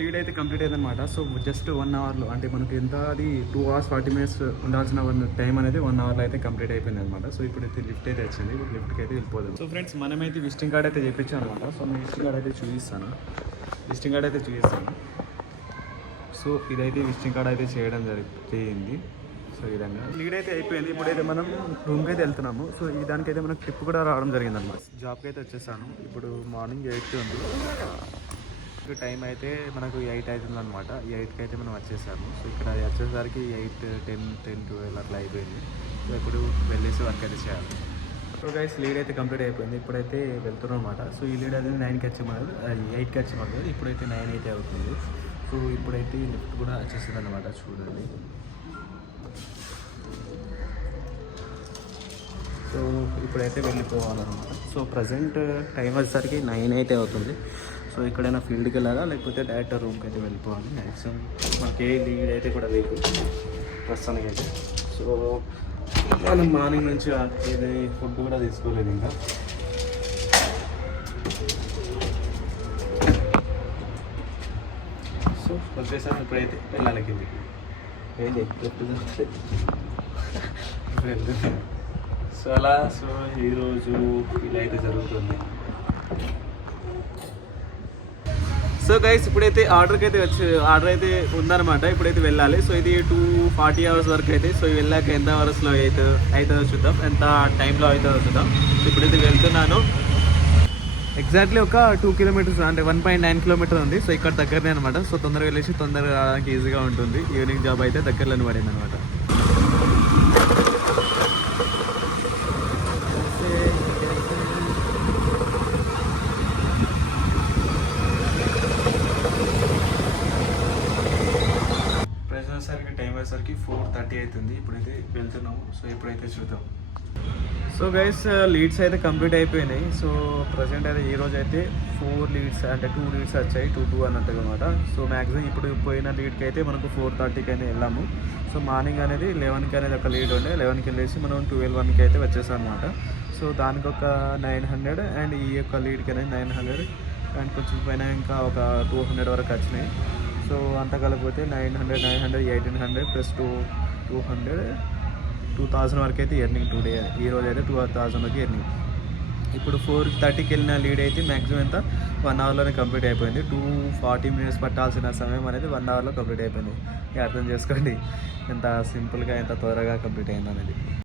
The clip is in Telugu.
లీడ్ అయితే కంప్లీట్ అయిందనమాట. సో జస్ట్ 1 అవర్లో అంటే మనకి ఎంత అది 2 hours 40 minutes ఉండాల్సిన టైం అనేది 1 hourలో అయితే కంప్లీట్ అయిపోయింది అనమాట. సో ఇప్పుడు అయితే లిఫ్ట్ అయితే వచ్చింది. ఇప్పుడు లిఫ్ట్కి అయితే వెళ్ళిపోదాం. సో ఫ్రెండ్స్ మనమైతే విజిటింగ్ కార్డ్ అయితే చేయించాం అనమాట. సో నేను విజిటింగ్ కార్డ్ అయితే చూపిస్తాను. సో ఇదైతే విజిటింగ్ కార్డ్ అయితే చేయడం జరిగింది. సో ఈ విధంగా లీడ్ అయితే అయిపోయింది. ఇప్పుడైతే మనం రూమ్కి అయితే వెళ్తున్నాము. సో ఈ దానికైతే మనకు ట్రిప్ కూడా రావడం జరిగింది అనమాట. జాబ్కి అయితే వచ్చేసాను. ఇప్పుడు మార్నింగ్ 8 ఉంది. టైం అయితే మనకు 8 అవుతుంది అనమాట. 8కి అయితే మనం వచ్చేసాము. సో ఇక్కడ వచ్చేసరికి 8, 10, 12 అట్లా అయిపోయింది. సో ఇప్పుడు వెళ్ళేసి వర్క్ అయితే చేయాలి. సో గైస్ లీడ్ అయితే కంప్లీట్ అయిపోయింది. ఇప్పుడైతే వెళ్తున్నాం అనమాట. సో ఈ లీడ్ అనేది 9కి వచ్చేమారు 8కి వచ్చేమారు ఇప్పుడైతే 9 అయితే అవుతుంది. సో ఇప్పుడైతే లిఫ్ట్ కూడా వచ్చేసింది అనమాట. చూడండి. సో ఇప్పుడైతే వెళ్ళిపోవాలన్నమాట. సో ప్రజెంట్ టైం వచ్చేసరికి 9 అయితే అవుతుంది. సో ఎక్కడైనా ఫీల్డ్కి వెళ్ళాలా లేకపోతే డైరెక్ట్ రూమ్కి అయితే వెళ్ళిపోవాలి. మ్యాక్సిమం మనకి ఏ లీడ్ అయితే కూడా లేదు ప్రస్తుతానికి అయితే. సో మనం మార్నింగ్ నుంచి ఏది ఫుడ్ కూడా తీసుకోలేదు ఇంకా. సో వచ్చేసాను. ఇప్పుడైతే వెళ్ళాలి కిందికి. ఏంటి వెళ్తుంది. సో అలా సో ఈరోజు ఇలా అయితే జరుగుతుంది. సో గైస్ ఇప్పుడైతే ఆర్డర్ అయితే ఉందన్నమాట. ఇప్పుడైతే వెళ్ళాలి. సో ఇది 240 hours వరకు అయితే. సో వెళ్ళాక ఎంత అవర్స్లో అవుతుందో చూద్దాం, ఎంత టైంలో అవుతుందో చూద్దాం. ఇప్పుడైతే వెళ్తున్నాను. ఎగ్జాక్ట్లీ ఒక 2 kilometers అంటే 1.9 kilometers ఉంది. సో ఇక్కడ దగ్గరనే అనమాట. సో తొందరగా వెళ్ళేసి తొందరగా రావడానికి ఈజీగా ఉంటుంది. ఈవినింగ్ జాబ్ అయితే దగ్గరలోనే పడింది అనమాట. టైం అయ్యేసరికి 4:30 అవుతుంది. ఇప్పుడైతే వెళ్తున్నాము. సో ఇప్పుడైతే చూద్దాం. సో గైస్ లీడ్స్ అయితే కంప్లీట్ అయిపోయినాయి. సో ప్రజెంట్ అయితే ఈరోజు అయితే 4 leads అంటే 2 leads వచ్చాయి. 2 అన్నట్టుగా అనమాట. సో మ్యాక్సిమం ఇప్పుడు పోయిన లీడ్కి అయితే మనకు 4:30కి అయితే వెళ్ళాము. సో మార్నింగ్ అనేది 11కి అనేది ఒక లీడ్ ఉండే. 11కి వెళ్ళేసి మనం 12:01కి అయితే వచ్చేసాం అనమాట. సో దానికి ఒక 900 అండ్ ఈ యొక్క లీడ్కి అనేది 900 అండ్ కొంచెం పైన ఇంకా ఒక 200 వరకు వచ్చినాయి. సో అంతా కలిపితే 900, 1800 ప్లస్ 2000 వరకు అయితే ఎర్నింగ్ టుడే. ఈరోజు అయితే 2000 వరకు ఎర్నింగ్. ఇప్పుడు 4:30కి వెళ్ళిన లీడ్ అయితే మ్యాక్సిమం ఎంత 1 అవర్లోనే కంప్లీట్ అయిపోయింది. 240 minutes పట్టాల్సిన సమయం అనేది 1 అవర్లో కంప్లీట్ అయిపోయింది. అర్థం చేసుకోండి ఎంత సింపుల్గా ఎంత త్వరగా కంప్లీట్ అయింది అనేది.